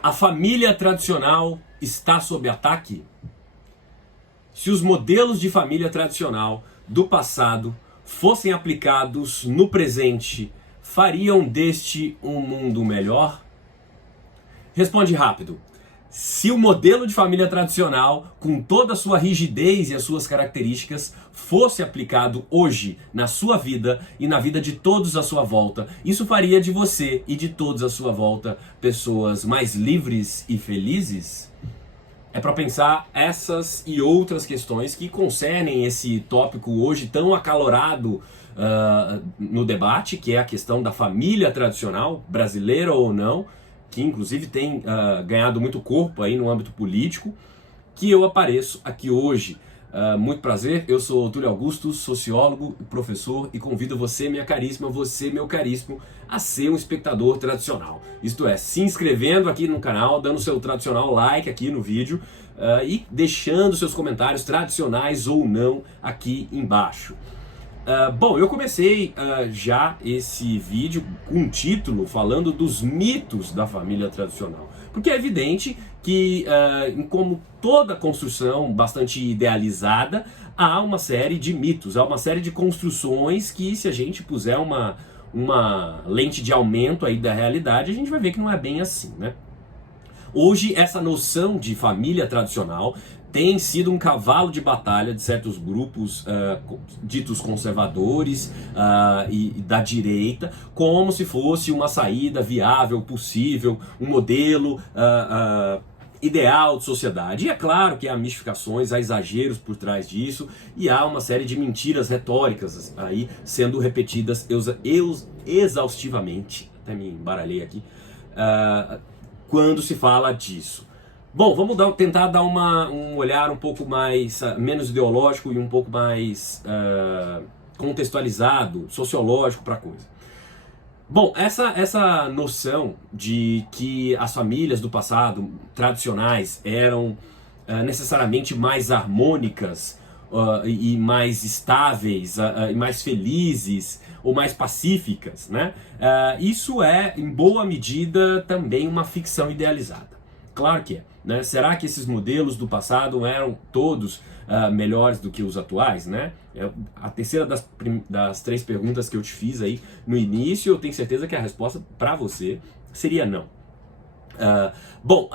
A família tradicional está sob ataque? Se os modelos de família tradicional do passado fossem aplicados no presente, fariam deste um mundo melhor? Responde rápido. Se o modelo de família tradicional, com toda a sua rigidez e as suas características, fosse aplicado hoje na sua vida e na vida de todos à sua volta, isso faria de você e de todos à sua volta pessoas mais livres e felizes? É para pensar essas e outras questões que concernem esse tópico hoje tão acalorado no debate, que é a questão da família tradicional, brasileira ou não, que inclusive tem ganhado muito corpo aí no âmbito político, que eu apareço aqui hoje. Muito prazer, eu sou Túlio Augusto, sociólogo e professor, e convido você, minha caríssima, você, meu caríssimo, a ser um espectador tradicional. Isto é, se inscrevendo aqui no canal, dando seu tradicional like aqui no vídeo e deixando seus comentários tradicionais ou não aqui embaixo. Bom, eu comecei já esse vídeo com um título falando dos mitos da família tradicional, porque é evidente que, como toda construção bastante idealizada, há uma série de mitos, há uma série de construções que, se a gente puser uma lente de aumento aí da realidade, a gente vai ver que não é bem assim, né? Hoje, essa noção de família tradicional tem sido um cavalo de batalha de certos grupos ditos conservadores e da direita, como se fosse uma saída viável, possível, um modelo ideal de sociedade. E é claro que há mistificações, há exageros por trás disso, e há uma série de mentiras retóricas aí sendo repetidas exaustivamente, até me embaralhei aqui, quando se fala disso. Bom, vamos tentar dar um olhar um pouco mais, menos ideológico e um pouco mais contextualizado, sociológico para a coisa. Bom, essa noção de que as famílias do passado tradicionais eram necessariamente mais harmônicas e mais estáveis e mais felizes ou mais pacíficas, né? Isso é, em boa medida, também uma ficção idealizada. Claro que é, né? Será que esses modelos do passado eram todos melhores do que os atuais, né? A terceira das três perguntas que eu te fiz aí no início, eu tenho certeza que a resposta para você seria não. Bom,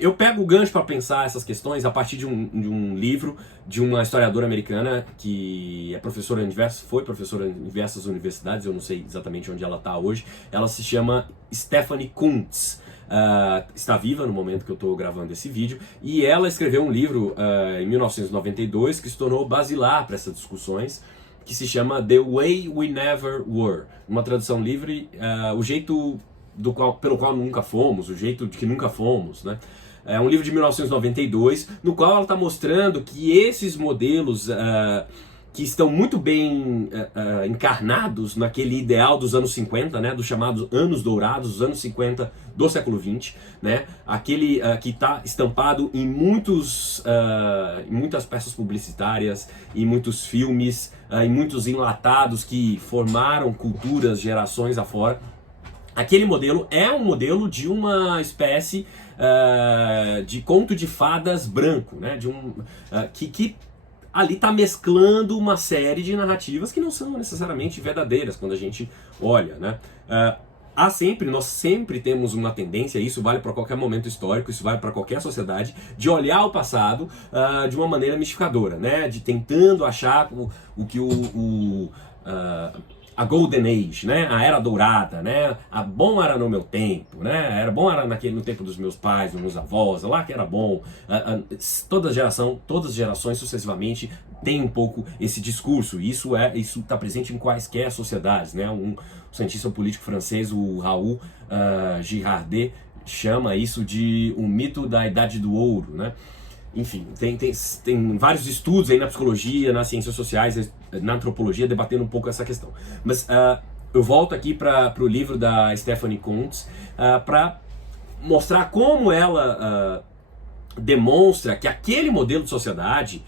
eu pego o gancho para pensar essas questões a partir de um livro de uma historiadora americana que é professora foi professora em diversas universidades, eu não sei exatamente onde ela está hoje. Ela se chama Stephanie Coontz. Está viva no momento que eu estou gravando esse vídeo, e ela escreveu um livro em 1992 que se tornou basilar para essas discussões, que se chama The Way We Never Were, uma tradução livre, o jeito pelo qual nunca fomos, o jeito de que nunca fomos, né? É um livro de 1992, no qual ela está mostrando que esses modelos que estão muito bem encarnados naquele ideal dos anos 50, né, dos chamados anos dourados, os anos 50 do século 20, né, aquele que está estampado em muitas peças publicitárias, em muitos filmes, em muitos enlatados que formaram culturas, gerações afora. Aquele modelo é um modelo de uma espécie de conto de fadas branco, né, que ali está mesclando uma série de narrativas que não são necessariamente verdadeiras quando a gente olha, né? Nós sempre temos uma tendência, isso vale para qualquer momento histórico, isso vale para qualquer sociedade, de olhar o passado de uma maneira mistificadora, né? De tentando achar o que a Golden Age, né? A Era Dourada, né? Bom era no meu tempo, né? Bom era no tempo dos meus pais, dos meus avós, lá que era bom. Todas as gerações sucessivamente tem um pouco esse discurso. Isso está presente em quaisquer sociedades, né? Um cientista político francês, o Raoul Girardet, chama isso de um mito da Idade do Ouro, né? Enfim, tem vários estudos aí na psicologia, nas ciências sociais, na antropologia, debatendo um pouco essa questão. Mas eu volto aqui para o livro da Stephanie Coontz para mostrar como ela demonstra que aquele modelo de sociedade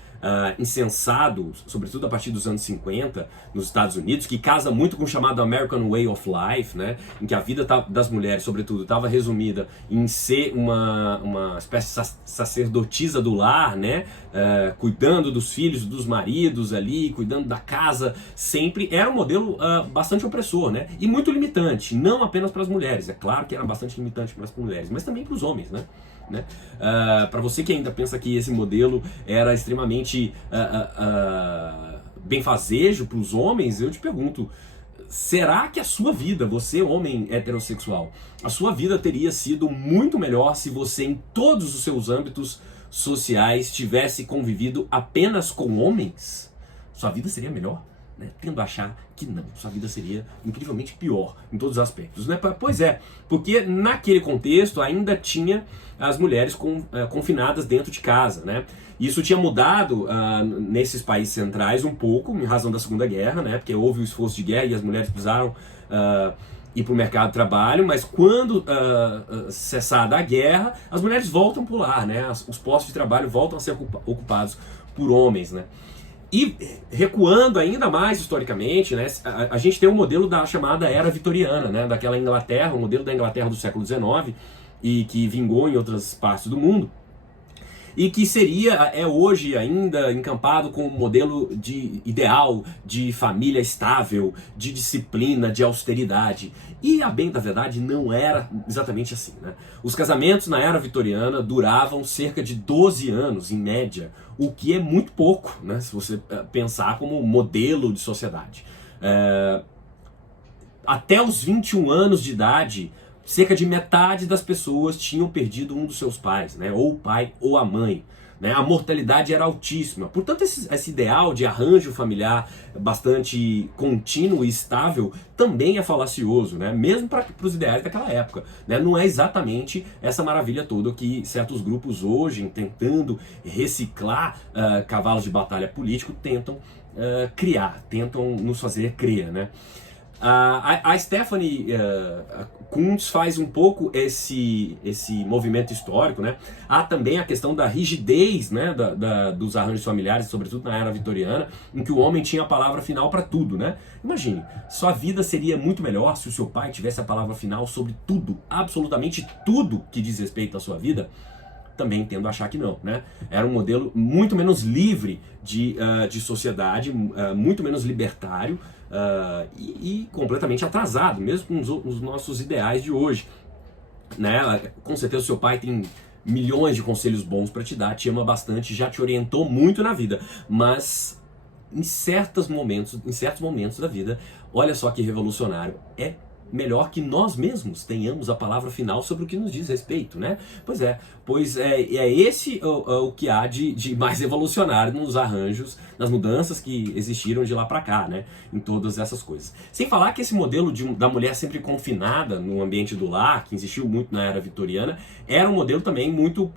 insensado, sobretudo a partir dos anos 50, nos Estados Unidos, que casa muito com o chamado American Way of Life, né, em que a vida das mulheres, sobretudo, estava resumida em ser uma espécie de sacerdotisa do lar, né, cuidando dos filhos, dos maridos ali, cuidando da casa, sempre era um modelo bastante opressor, né, e muito limitante, não apenas para as mulheres, é claro que era bastante limitante para as mulheres, mas também para os homens, né. Para você que ainda pensa que esse modelo era extremamente benfazejo para os homens, eu te pergunto, será que a sua vida, você homem heterossexual, a sua vida teria sido muito melhor se você em todos os seus âmbitos sociais tivesse convivido apenas com homens? Sua vida seria melhor? Né? Tendo a achar que não, sua vida seria incrivelmente pior em todos os aspectos, né? Pois é, porque naquele contexto ainda tinha as mulheres confinadas dentro de casa, né? Isso tinha mudado nesses países centrais um pouco, em razão da Segunda Guerra, né? Porque houve o esforço de guerra e as mulheres precisaram ir para o mercado de trabalho, mas quando cessada a guerra, as mulheres voltam para o lar, né? Os postos de trabalho voltam a ser ocupados por homens, né? E recuando ainda mais historicamente, né, a gente tem um modelo da chamada Era Vitoriana, né, daquela Inglaterra, o modelo da Inglaterra do século XIX, e que vingou em outras partes do mundo, e que é hoje ainda encampado com um modelo ideal de família estável, de disciplina, de austeridade. E a bem da verdade não era exatamente assim, né? Os casamentos na Era Vitoriana duravam cerca de 12 anos, em média, o que é muito pouco, né, se você pensar como modelo de sociedade. Até os 21 anos de idade, cerca de metade das pessoas tinham perdido um dos seus pais, né? Ou o pai ou a mãe. Né? A mortalidade era altíssima. Portanto, esse ideal de arranjo familiar bastante contínuo e estável também é falacioso, né? Mesmo para os ideais daquela época. Né? Não é exatamente essa maravilha toda que certos grupos hoje, tentando reciclar cavalos de batalha político, tentam criar, tentam nos fazer crer, né? A Stephanie Coontz faz um pouco esse movimento histórico, né? Há também a questão da rigidez, né, dos arranjos familiares, sobretudo na Era Vitoriana, em que o homem tinha a palavra final para tudo, né? Imagine, sua vida seria muito melhor se o seu pai tivesse a palavra final sobre tudo, absolutamente tudo que diz respeito à sua vida. Também tendo a achar que não, né? Era um modelo muito menos livre de sociedade, muito menos libertário, e completamente atrasado, mesmo com os nossos ideais de hoje, né? Com certeza o seu pai tem milhões de conselhos bons para te dar, te ama bastante, já te orientou muito na vida, mas em certos momentos da vida, olha só que revolucionário, é melhor que nós mesmos tenhamos a palavra final sobre o que nos diz respeito, né? Pois é esse o que há de mais revolucionário nos arranjos, nas mudanças que existiram de lá para cá, né? Em todas essas coisas. Sem falar que esse modelo da mulher sempre confinada no ambiente do lar, que existiu muito na Era Vitoriana, era um modelo também muito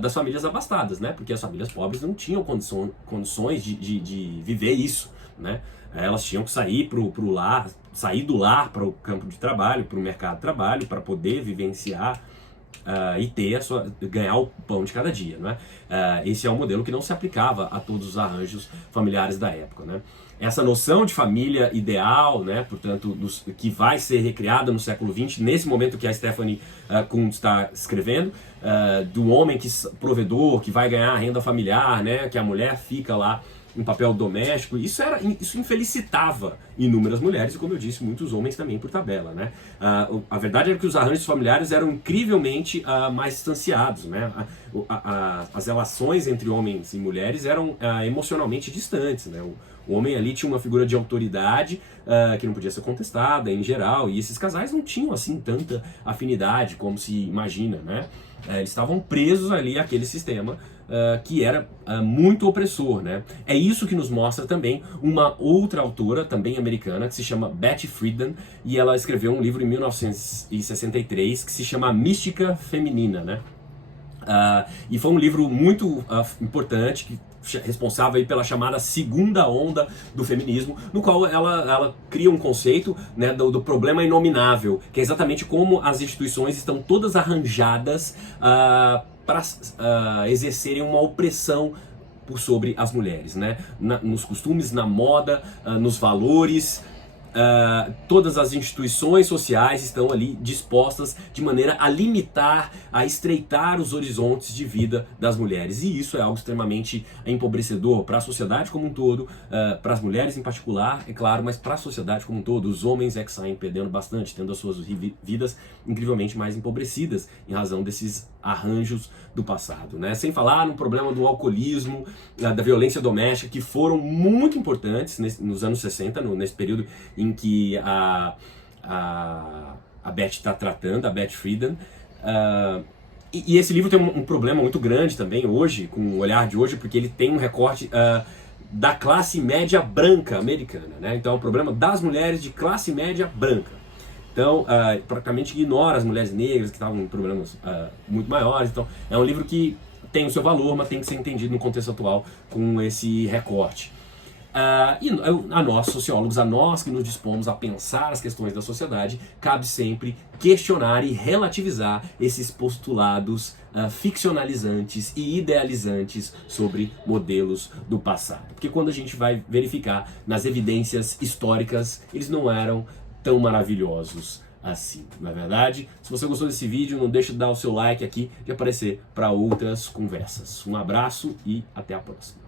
das famílias abastadas, né? Porque as famílias pobres não tinham condições de viver isso, né? Elas tinham que sair pro lar, sair do lar para o campo de trabalho, para o mercado de trabalho, para poder vivenciar e ganhar o pão de cada dia, né? Esse é um modelo que não se aplicava a todos os arranjos familiares da época, né? Essa noção de família ideal, né, portanto, que vai ser recriada no século XX, nesse momento que a Stephanie Coontz está escrevendo, do homem provedor, que vai ganhar a renda familiar, né, que a mulher fica lá um papel doméstico, isso infelicitava inúmeras mulheres e, como eu disse, muitos homens também por tabela, né? A verdade é que os arranjos familiares eram incrivelmente mais distanciados, né? As relações entre homens e mulheres eram emocionalmente distantes, né? O homem ali tinha uma figura de autoridade que não podia ser contestada em geral, e esses casais não tinham assim tanta afinidade como se imagina, né? Eles estavam presos ali àquele sistema que era muito opressor, né? É isso que nos mostra também uma outra autora, também americana, que se chama Betty Friedan, e ela escreveu um livro em 1963 que se chama Mística Feminina, né? E foi um livro muito importante, responsável aí pela chamada segunda onda do feminismo, no qual ela cria um conceito, né, do problema inominável, que é exatamente como as instituições estão todas arranjadas para exercerem uma opressão por sobre as mulheres, né? Nos costumes, na moda, nos valores. Todas as instituições sociais estão ali dispostas de maneira a limitar, a estreitar os horizontes de vida das mulheres. E isso é algo extremamente empobrecedor para a sociedade como um todo, para as mulheres em particular, é claro, mas para a sociedade como um todo. Os homens é que saem perdendo bastante, tendo as suas vidas incrivelmente mais empobrecidas em razão desses arranjos do passado, né? Sem falar no problema do alcoolismo, da violência doméstica, que foram muito importantes nos anos 60, nesse período em que a Beth está tratando, a Beth Friedan. E esse livro tem um problema muito grande também hoje, com o olhar de hoje, porque ele tem um recorte da classe média branca americana, né? Então é o problema das mulheres de classe média branca. Então, praticamente ignora as mulheres negras que estavam em problemas muito maiores. Então, é um livro que tem o seu valor, mas tem que ser entendido no contexto atual com esse recorte. E a nós, sociólogos, a nós que nos dispomos a pensar as questões da sociedade, cabe sempre questionar e relativizar esses postulados ficcionalizantes e idealizantes sobre modelos do passado. Porque quando a gente vai verificar nas evidências históricas, eles não eram tão maravilhosos assim, não é verdade? Se você gostou desse vídeo, não deixe de dar o seu like aqui e aparecer para outras conversas. Um abraço e até a próxima.